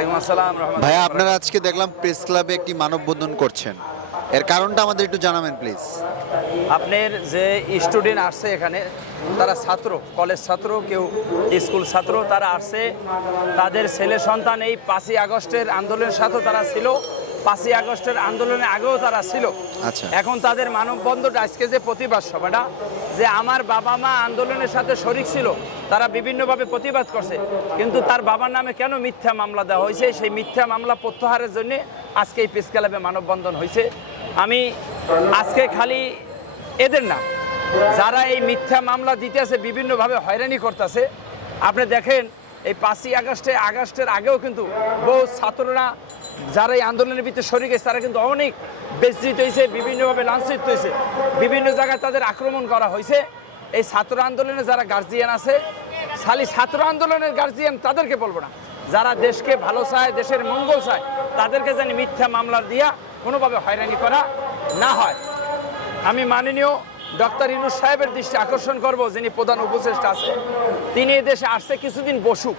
ওয়ালাইকুম আসসালাম ভাইয়া আপনারা আজকে দেখলাম প্রেস ক্লাবে একটি মানববন্ধন করছেন। এর কারণটা আমাদের একটু জানাবেন প্লিজ। আপনার যে স্টুডেন্ট আসছে এখানে তারা ছাত্র কলেজ ছাত্র কেউ স্কুল ছাত্র তারা আসছে। তাদের ছেলে সন্তান এই পাঁচই আগস্টের আন্দোলনের সাথে তারা ছিল। পাঁচই আগস্টের আন্দোলনের আগেও তারা ছিল। আচ্ছা। এখন তাদের মানববন্ধন আজকে যে প্রতিবাদ সভাটা যে আমার বাবা মা আন্দোলনের সাথে শরিক ছিল তারা বিভিন্নভাবে প্রতিবাদ করছে। কিন্তু তার বাবার নামে কেন মিথ্যা মামলা দেওয়া হয়েছে? সেই মিথ্যা মামলা প্রত্যাহারের জন্য আজকে এই প্রেস ক্লাবে মানববন্ধন হয়েছে। আমি আজকে খালি এদের না যারা এই মিথ্যা মামলা দিতেছে বিভিন্নভাবে হয়রানি করতেছে। আপনি দেখেন এই পাঁচই আগস্টে আগস্টের আগেও কিন্তু বহু ছাত্ররা যারা এই আন্দোলনের ভিতরে শরিক হয়েছে তারা কিন্তু অনেক বেজ্জিত হয়েছে, বিভিন্নভাবে লাঞ্ছিত হয়েছে। বিভিন্ন জায়গায় তাদের আক্রমণ করা হয়েছে। এই ছাত্র আন্দোলনে যারা গার্জিয়ান আছে, খালি ছাত্র আন্দোলনের গার্জিয়ান তাদেরকে বলব না। যারা দেশকে ভালো চায়, দেশের মঙ্গল চায়, তাদেরকে জানি মিথ্যা মামলা দিয়া কোনোভাবে হয়রানি করা না হয়। আমি মাননীয় ডক্টর ইনুস সাহেবের দৃষ্টি আকর্ষণ করব, যিনি প্রধান উপদেষ্টা আছে তিনি এই দেশে আসছে, কিছুদিন বসুক।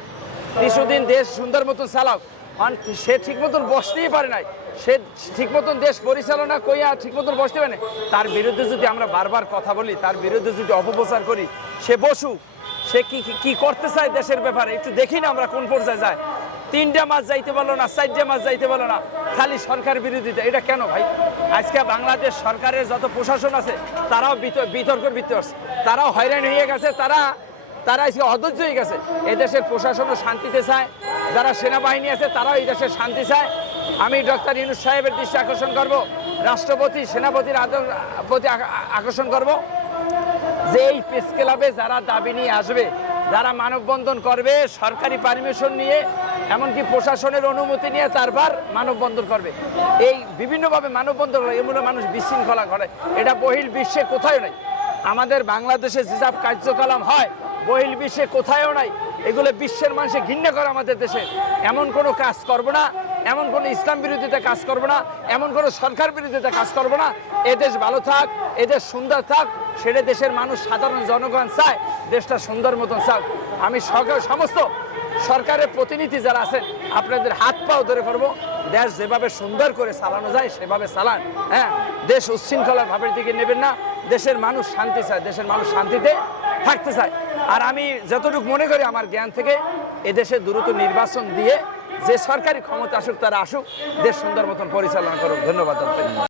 কিছুদিন দেশ সুন্দর মতন চালাক। কারণ সে ঠিক মতন বসতেই পারে নাই। সে ঠিক মতন দেশ পরিচালনা কইয়া ঠিক মতন বসতে পারে না। তার বিরুদ্ধে যদি আমরা বারবার কথা বলি, তার বিরুদ্ধে যদি অপপ্রচার করি, সে বসুক। সে কি কি- করতে চায় দেশের ব্যাপারে? একটু দেখি না আমরা কোন পর্যায়ে যায়। তিনটা মাস যাইতে পারল না, চারটে মাস যাইতে পারল না। খালি সরকার বিরোধিতা। এটা কেন ভাই? আজকে বাংলাদেশ সরকারের যত প্রশাসন আছে, তারাও বিত- বিতর্কের ভিত্তি আছে তারাও হয়রান হয়ে গেছে। তারা তারা আজকে অধৈর্য হয়ে গেছে। এদেশের প্রশাসনও শান্তিতে চায়, যারা সেনাবাহিনী আছে তারাও এই দেশের শান্তি চায়। আমি ডক্টর ইউনুস সাহেবের দৃষ্টি আকর্ষণ করব, রাষ্ট্রপতি, সেনাপতির প্রতি আকর্ষণ করব যে এই প্রেস ক্লাবে যারা দাবি নিয়ে আসবে, যারা মানববন্ধন করবে, সরকারি পারমিশন নিয়ে, এমনকি প্রশাসনের অনুমতি নিয়ে তারপর মানববন্ধন করবে। এই বিভিন্নভাবে মানববন্ধন করে এগুলো মানুষ বিশৃঙ্খলা করে। এটা বহিল বিশ্বে কোথায় নেই আমাদের বাংলাদেশে যেসব কার্যকলাপ হয় বহিল বিশ্বে কোথাও নাই। এগুলো বিশ্বের মানুষে ঘৃণা করে আমাদের দেশে। এমন কোনো কাজ করব না, এমন কোনো ইসলাম বিরোধিতা কাজ করব না, এমন কোনো সরকার বিরোধিতা কাজ করব না। এদেশ ভালো থাক এদেশ সুন্দর থাক, সেটা দেশের মানুষ, সাধারণ জনগণ চায়, দেশটা সুন্দর মতন চাক। আমি সমস্ত সরকারের প্রতিনিধি যারা আছেন, আপনাদের হাত পাও ধরে করব। দেশ যেভাবে সুন্দর করে চালানো যায়, সেভাবে চালান। হ্যাঁ দেশ উচ্ছৃঙ্খলার ভাবের দিকে নেবেন না। দেশের মানুষ শান্তি চায়, দেশের মানুষ শান্তিতে থাকতে চায়। আর আমি যতটুকু মনে করি আমার জ্ঞান থেকে, এদেশে দ্রুত নির্বাচন দিয়ে যে সরকারি ক্ষমতা আসুক, তারা আসুক, দেশ সুন্দর মতন পরিচালনা করুক। ধন্যবাদ